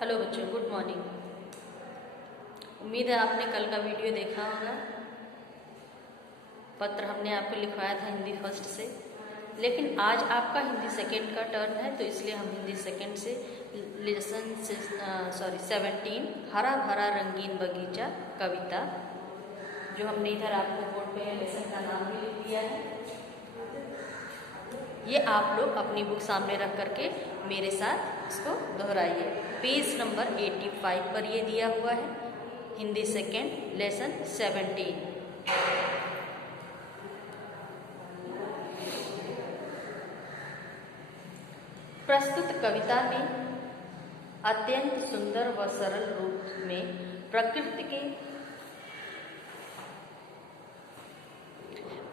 Hello बच्चों, good morning. उम्मीद है आपने कल का वीडियो देखा होगा। पत्र हमने आपको लिखवाया था हिंदी फर्स्ट से, लेकिन आज आपका हिंदी सेकंड का टर्न है, तो इसलिए हम हिंदी सेकंड से लेसन 17 हरा भरा रंगीन बगीचा कविता, जो हमने इधर आपको बोर्ड पे लेसन का नाम भी लिख दिया है, ये आप लोग अपनी बुक सामने रख करके मेरे साथ इसको दोहराइए। पेज नंबर 85 पर ये दिया हुआ है, हिंदी सेकेंड लेसन 17। प्रस्तुत कविता में अत्यंत सुंदर व सरल रूप में प्रकृति के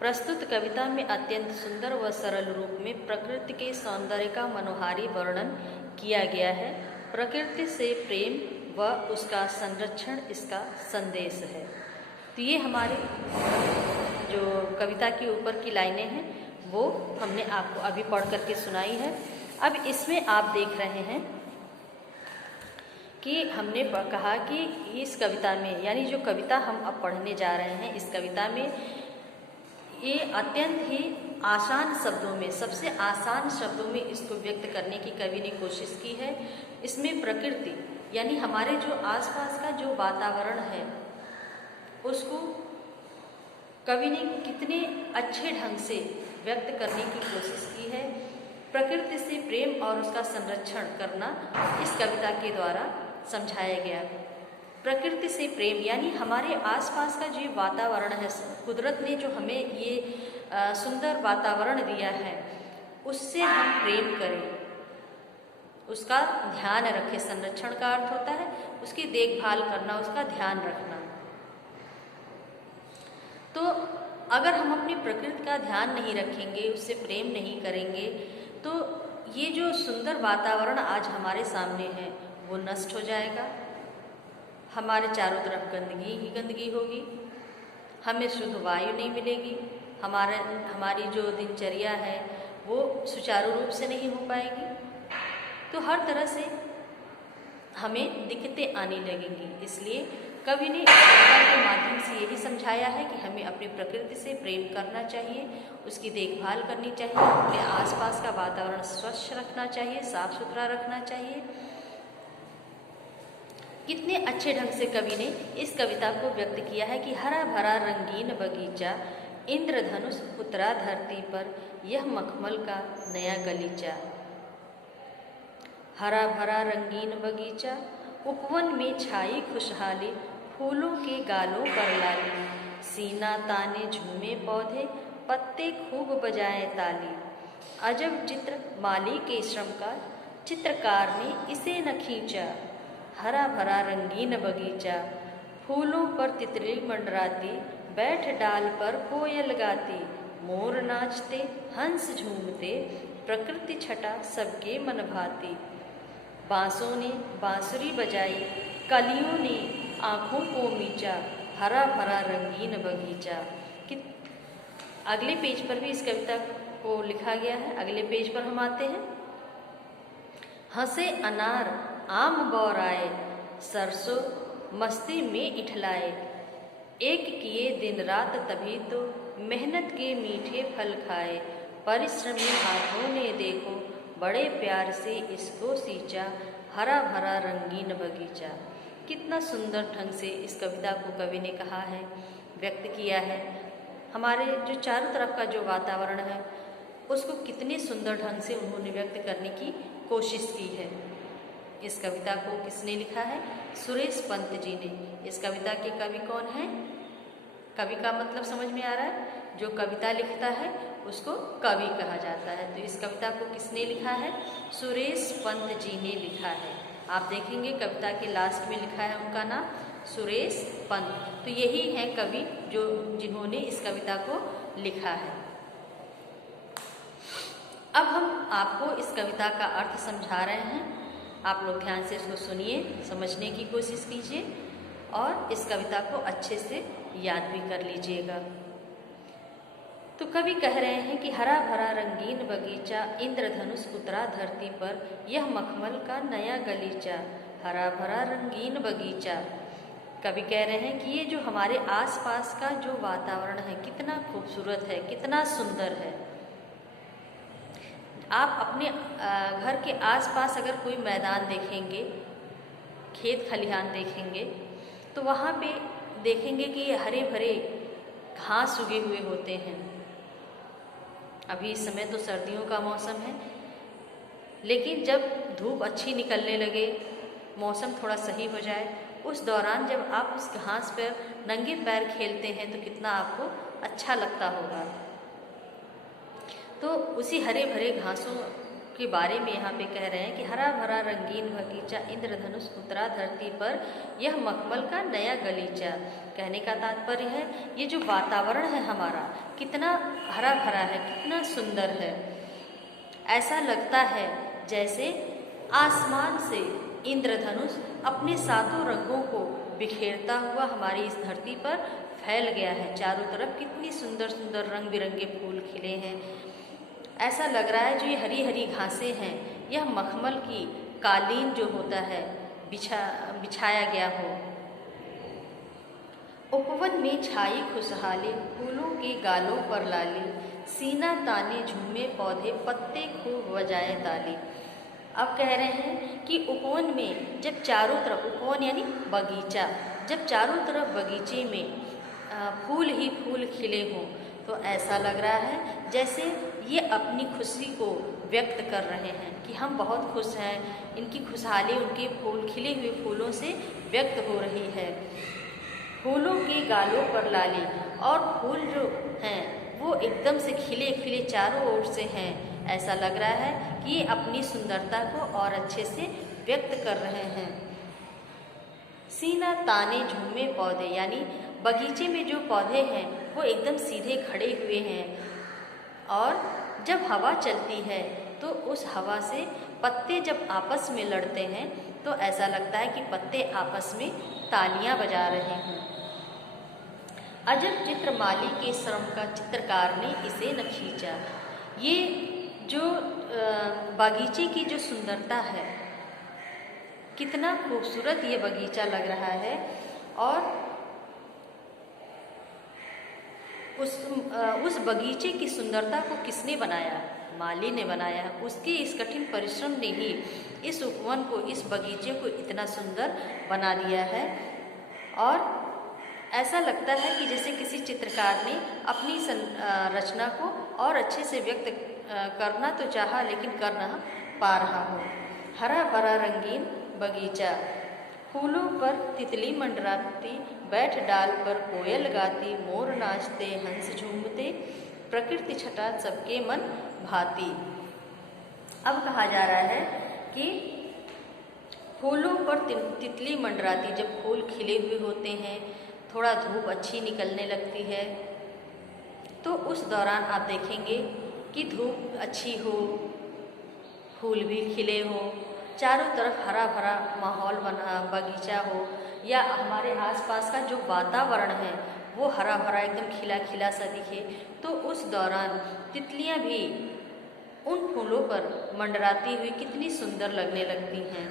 प्रस्तुत कविता में अत्यंत सुंदर व सरल रूप में प्रकृति के सौंदर्य का मनोहारी वर्णन किया गया है। प्रकृति से प्रेम व उसका संरक्षण इसका संदेश है। तो ये हमारे जो कविता के ऊपर की लाइनें हैं वो हमने आपको अभी पढ़ करके सुनाई है। अब इसमें आप देख रहे हैं कि हमने कहा कि इस कविता में, यानी जो कविता हम अब पढ़ने जा रहे हैं, इस कविता में ये अत्यंत ही आसान शब्दों में, सबसे आसान शब्दों में इसको व्यक्त करने की कवि ने कोशिश की है। इसमें प्रकृति यानी हमारे जो आसपास का जो वातावरण है उसको कवि ने कितने अच्छे ढंग से व्यक्त करने की कोशिश की है। प्रकृति से प्रेम और उसका संरक्षण करना इस कविता के द्वारा समझाया गया। प्रकृति से प्रेम यानी हमारे आसपास का जो वातावरण है, कुदरत ने जो हमें ये सुंदर वातावरण दिया है, उससे हम प्रेम करें, उसका ध्यान रखें। संरक्षण का अर्थ होता है उसकी देखभाल करना, उसका ध्यान रखना। तो अगर हम अपनी प्रकृति का ध्यान नहीं रखेंगे, उससे प्रेम नहीं करेंगे, तो ये जो सुंदर वातावरण आज हमारे सामने है वो नष्ट हो जाएगा। हमारे चारों तरफ गंदगी ही गंदगी होगी, हमें शुद्ध वायु नहीं मिलेगी, हमारी जो दिनचर्या है वो सुचारू रूप से नहीं हो पाएगी। तो हर तरह से हमें दिक्कतें आने लगेंगी। इसलिए कवि ने इस कविता के माध्यम से यही समझाया है कि हमें अपनी प्रकृति से प्रेम करना चाहिए, उसकी देखभाल करनी चाहिए, अपने आसपास का वातावरण स्वच्छ रखना चाहिए, साफ सुथरा रखना चाहिए। कितने अच्छे ढंग से कवि ने इस कविता को व्यक्त किया है कि हरा भरा रंगीन बगीचा, इंद्रधनुष उतरा धरती पर, यह मखमल का नया गलीचा। हरा भरा रंगीन बगीचा, उपवन में छाई खुशहाली, फूलों के गालों पर लाली, सीना ताने झूमे पौधे, पत्ते खूब बजाए ताली। अजब चित्र माली के श्रम का, चित्रकार ने इसे न खींचा। हरा भरा रंगीन बगीचा, फूलों पर तितली मंडराती, बैठ डाल पर कोयल गाती, मोर नाचते हंस झूमते, प्रकृति छटा सबके मन भाती। बांसों ने बांसुरी बजाई, कलियों ने आँखों को मींचा, हरा भरा रंगीन बगीचा। कि अगले पेज पर भी इस कविता को लिखा गया है। अगले पेज पर हम आते हैं। हंसे अनार आम बौराए, सरसों मस्ती में इठलाए, एक किए दिन रात तभी तो, मेहनत के मीठे फल खाए, परिश्रमी हाथों ने देखो, बड़े प्यार से इसको सींचा, हरा भरा रंगीन बगीचा। कितना सुंदर ढंग से इस कविता को कवि ने कहा है, व्यक्त किया है। हमारे जो चारों तरफ का जो वातावरण है उसको कितने सुंदर ढंग से उन्होंने व्यक्त करने की कोशिश की है। इस कविता को किसने लिखा है? सुरेश पंत जी ने। इस कविता के कवि कौन है? कवि का मतलब समझ में आ रहा है? जो कविता लिखता है उसको कवि कहा जाता है। तो इस कविता को किसने लिखा है? सुरेश पंत जी ने लिखा है। आप देखेंगे कविता के लास्ट में लिखा है उनका नाम, सुरेश पंत। तो यही है कवि जिन्होंने इस कविता को लिखा है। अब हम आपको इस कविता का अर्थ समझा रहे हैं। आप लोग ध्यान से इसको सुनिए, समझने की कोशिश कीजिए और इस कविता को अच्छे से याद भी कर लीजिएगा। तो कवि कह रहे हैं कि हरा भरा रंगीन बगीचा, इंद्रधनुष उतरा धरती पर, यह मखमल का नया गलीचा। हरा भरा रंगीन बगीचा। कवि कह रहे हैं कि ये जो हमारे आसपास का जो वातावरण है कितना खूबसूरत है, कितना सुंदर है। आप अपने घर के आसपास अगर कोई मैदान देखेंगे, खेत खलिहान देखेंगे, तो वहाँ पे देखेंगे कि ये हरे भरे घास उगे हुए होते हैं। अभी इस समय तो सर्दियों का मौसम है, लेकिन जब धूप अच्छी निकलने लगे, मौसम थोड़ा सही हो जाए, उस दौरान जब आप उस घास पर नंगे पैर खेलते हैं तो कितना आपको अच्छा लगता होगा। तो उसी हरे भरे घासों के बारे में यहाँ पे कह रहे हैं कि हरा भरा रंगीन बगीचा, इंद्रधनुष उतरा धरती पर, यह मखमल का नया गलीचा। कहने का तात्पर्य है ये जो वातावरण है हमारा कितना हरा भरा है, कितना सुंदर है। ऐसा लगता है जैसे आसमान से इंद्रधनुष अपने सातों रंगों को बिखेरता हुआ हमारी इस धरती पर फैल गया है। चारों तरफ कितनी सुंदर सुंदर रंग बिरंगे फूल खिले हैं। ऐसा लग रहा है जो ये हरी हरी घासें हैं, यह मखमल की कालीन जो होता है बिछाया गया हो। उपवन में छाई खुशहाली, फूलों के गालों पर लाली, सीना ताने झूमे पौधे, पत्ते खूब बजाए ताली। अब कह रहे हैं कि उपवन में जब चारों तरफ, उपवन यानी बगीचा, जब चारों तरफ बगीचे में फूल ही फूल खिले हों तो ऐसा लग रहा है जैसे ये अपनी खुशी को व्यक्त कर रहे हैं कि हम बहुत खुश हैं। इनकी खुशहाली उनके फूल, खिले हुए फूलों से व्यक्त हो रही है। फूलों के गालों पर लाली, और फूल जो हैं वो एकदम से खिले खिले चारों ओर से हैं। ऐसा लग रहा है कि ये अपनी सुंदरता को और अच्छे से व्यक्त कर रहे हैं। सीना ताने झूमे पौधे, यानी बगीचे में जो पौधे हैं वो एकदम सीधे खड़े हुए हैं, और जब हवा चलती है तो उस हवा से पत्ते जब आपस में लड़ते हैं तो ऐसा लगता है कि पत्ते आपस में तालियां बजा रहे हैं। अजब चित्र माली के श्रम का, चित्रकार ने इसे न खींचा। ये जो बगीचे की जो सुंदरता है, कितना खूबसूरत ये बगीचा लग रहा है, और उस बगीचे की सुंदरता को किसने बनाया? माली ने बनाया। उसके इस कठिन परिश्रम ने ही इस उपवन को, इस बगीचे को इतना सुंदर बना दिया है। और ऐसा लगता है कि जैसे किसी चित्रकार ने अपनी रचना को और अच्छे से व्यक्त करना तो चाहा, लेकिन कर ना पा रहा हो। हरा भरा रंगीन बगीचा, फूलों पर तितली मंडराती, बैठ डाल पर कोयल गाती, मोर नाचते हंस झूमते, प्रकृति छटा सबके मन भाती। अब कहा जा रहा है कि फूलों पर तितली मंडराती, जब फूल खिले हुए होते हैं, थोड़ा धूप अच्छी निकलने लगती है, तो उस दौरान आप देखेंगे कि धूप अच्छी हो, फूल भी खिले हों, चारों तरफ हरा भरा माहौल बना, बगीचा हो, या हमारे आसपास का जो वातावरण है वो हरा भरा एकदम खिला खिला सा दिखे, तो उस दौरान तितलियां भी उन फूलों पर मंडराती हुई कितनी सुंदर लगने लगती हैं।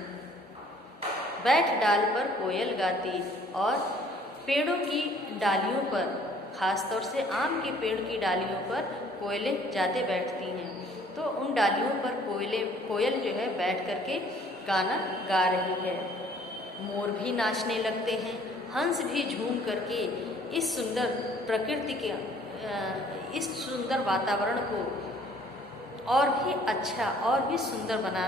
बैठ डाल पर कोयल गाती, और पेड़ों की डालियों पर, खासतौर से आम के पेड़ की डालियों पर कोयलें जाते बैठती हैं, तो उन डालियों पर कोयल जो है बैठ करके गाना गा रही है। मोर भी नाचने लगते हैं, हंस भी झूम करके इस सुंदर प्रकृति के, इस सुंदर वातावरण को और भी अच्छा और भी सुंदर बना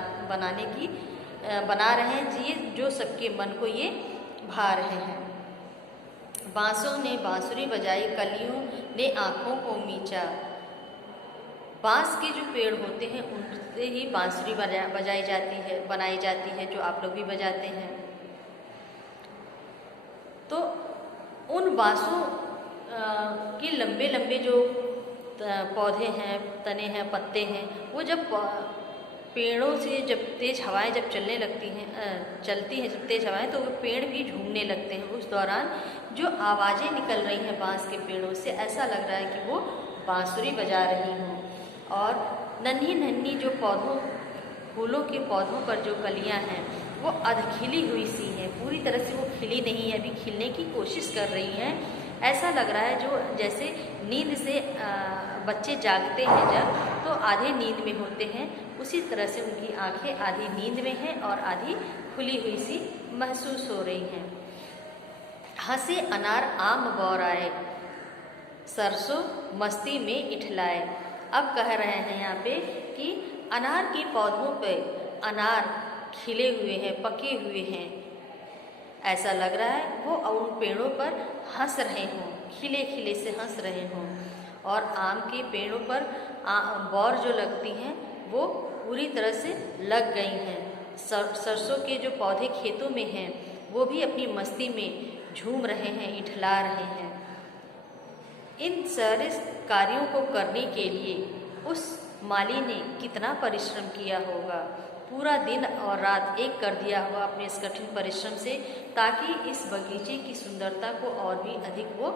रहे हैं, ये जो सबके मन को ये भा रहे हैं। बांसों ने बांसुरी बजाई, कलियों ने आँखों को मींचा। बांस के जो पेड़ होते हैं उनसे ही बांसुरी बनाई जाती है, जो आप लोग भी बजाते हैं। तो उन बांसों के लंबे लंबे जो पौधे हैं, तने हैं, पत्ते हैं, वो जब पेड़ों से जब तेज़ हवाएं जब चलती हैं जब तेज़ हवाएं, तो वो पेड़ भी झूमने लगते हैं। उस दौरान जो आवाज़ें निकल रही हैं बांस के पेड़ों से, ऐसा लग रहा है कि वो बांसुरी बजा रही हों। और नन्ही नन्ही जो फूलों के पौधों पर जो कलियां हैं वो अधखिली हुई सी हैं, पूरी तरह से वो खिली नहीं है, अभी खिलने की कोशिश कर रही हैं। ऐसा लग रहा है जो जैसे नींद से बच्चे जागते हैं जब, तो आधे नींद में होते हैं, उसी तरह से उनकी आंखें आधी नींद में हैं और आधी खुली हुई सी महसूस हो रही हैं। हंसे अनार आम बौराए, सरसों मस्ती में इठलाए। अब कह रहे हैं यहाँ पे कि अनार के पौधों पे अनार खिले हुए हैं, पके हुए हैं, ऐसा लग रहा है वो उन पेड़ों पर हंस रहे हों, खिले खिले से हंस रहे हों। और आम के पेड़ों पर बौर जो लगती हैं वो पूरी तरह से लग गई हैं। सरसों के जो पौधे खेतों में हैं वो भी अपनी मस्ती में झूम रहे हैं, इठला रहे हैं। इन सारे कार्यों को करने के लिए उस माली ने कितना परिश्रम किया होगा, पूरा दिन और रात एक कर दिया होगा अपने इस कठिन परिश्रम से, ताकि इस बगीचे की सुंदरता को और भी अधिक वो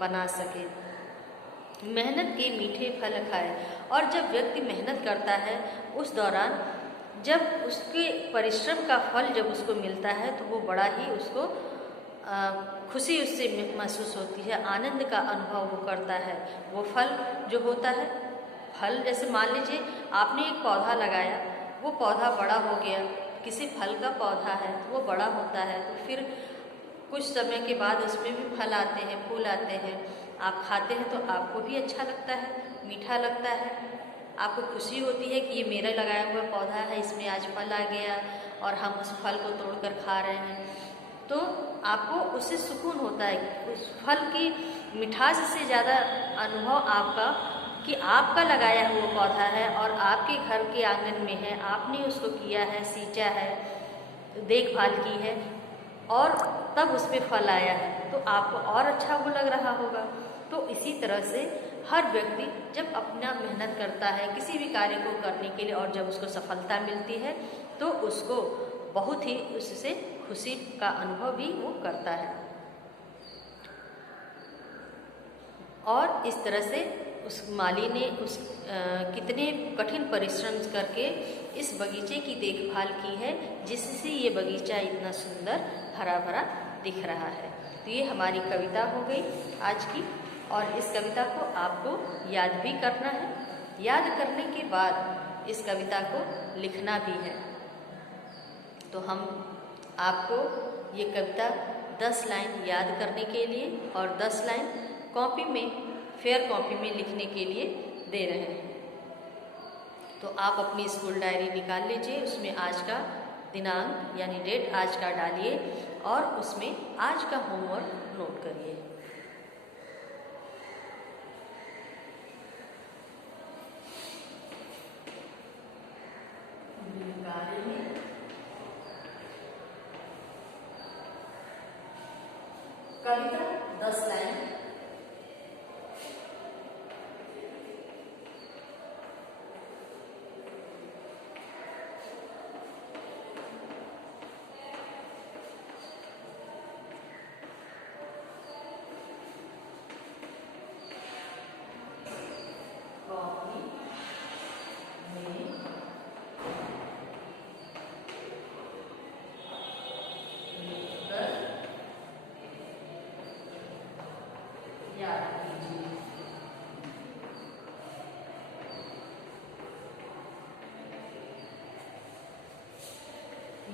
बना सके। मेहनत के मीठे फल खाए। और जब व्यक्ति मेहनत करता है उस दौरान जब उसके परिश्रम का फल जब उसको मिलता है तो वो बड़ा ही उसको खुशी उससे महसूस होती है, आनंद का अनुभव वो करता है। वो फल जो होता है, फल जैसे मान लीजिए आपने एक पौधा लगाया, वो पौधा बड़ा हो गया, किसी फल का पौधा है वो बड़ा होता है, तो फिर कुछ समय के बाद उसमें भी फल आते हैं, फूल आते हैं, आप खाते हैं तो आपको भी अच्छा लगता है, मीठा लगता है, आपको खुशी होती है कि ये मेरा लगाया हुआ पौधा है, इसमें आज फल आ गया और हम उस फल को तोड़कर खा रहे हैं, तो आपको उससे सुकून होता है। उस फल की मिठास से ज़्यादा अनुभव आपका कि आपका लगाया हुआ पौधा है और आपके घर के आंगन में है, आपने उसको किया है, सींचा है, देखभाल की है और तब उस पर फल आया है, तो आपको और अच्छा वो लग रहा होगा। तो इसी तरह से हर व्यक्ति जब अपना मेहनत करता है किसी भी कार्य को करने के लिए और जब उसको सफलता मिलती है तो उसको बहुत ही उससे खुशी का अनुभव भी वो करता है। और इस तरह से उस माली ने कितने कठिन परिश्रम करके इस बगीचे की देखभाल की है, जिससे ये बगीचा इतना सुंदर हरा भरा दिख रहा है। तो ये हमारी कविता हो गई आज की, और इस कविता को आपको याद भी करना है। याद करने के बाद इस कविता को लिखना भी है। तो हम आपको ये कविता 10 लाइन याद करने के लिए और 10 लाइन कॉपी में, फेयर कॉपी में लिखने के लिए दे रहे हैं। तो आप अपनी स्कूल डायरी निकाल लीजिए, उसमें आज का दिनांक यानी डेट आज का डालिए और उसमें आज का होमवर्क नोट करिए। कविता 10 लाइन।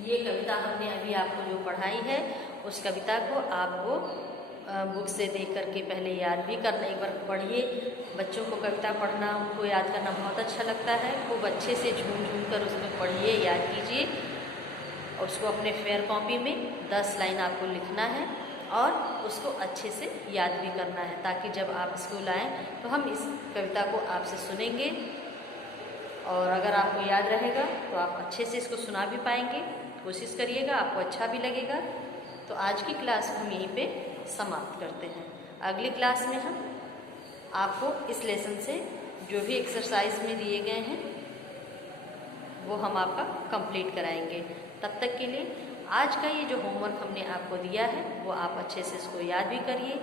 ये कविता हमने अभी आपको जो पढ़ाई है उस कविता को आपको बुक से देख करके पहले याद भी करना, एक बार पढ़िए। बच्चों को कविता पढ़ना, उनको याद करना बहुत अच्छा लगता है। खूब अच्छे से झूम झूम कर उसमें पढ़िए, याद कीजिए और उसको अपने फेयर कॉपी में 10 लाइन आपको लिखना है और उसको अच्छे से याद भी करना है, ताकि जब आप स्कूल आएँ तो हम इस कविता को आपसे सुनेंगे और अगर आपको याद रहेगा तो आप अच्छे से इसको सुना भी पाएंगे। कोशिश करिएगा, आपको अच्छा भी लगेगा। तो आज की क्लास हम यहीं पे समाप्त करते हैं। अगली क्लास में हम आपको इस लेसन से जो भी एक्सरसाइज में दिए गए हैं वो हम आपका कंप्लीट कराएंगे। तब तक के लिए आज का ये जो होमवर्क हमने आपको दिया है वो आप अच्छे से इसको याद भी करिए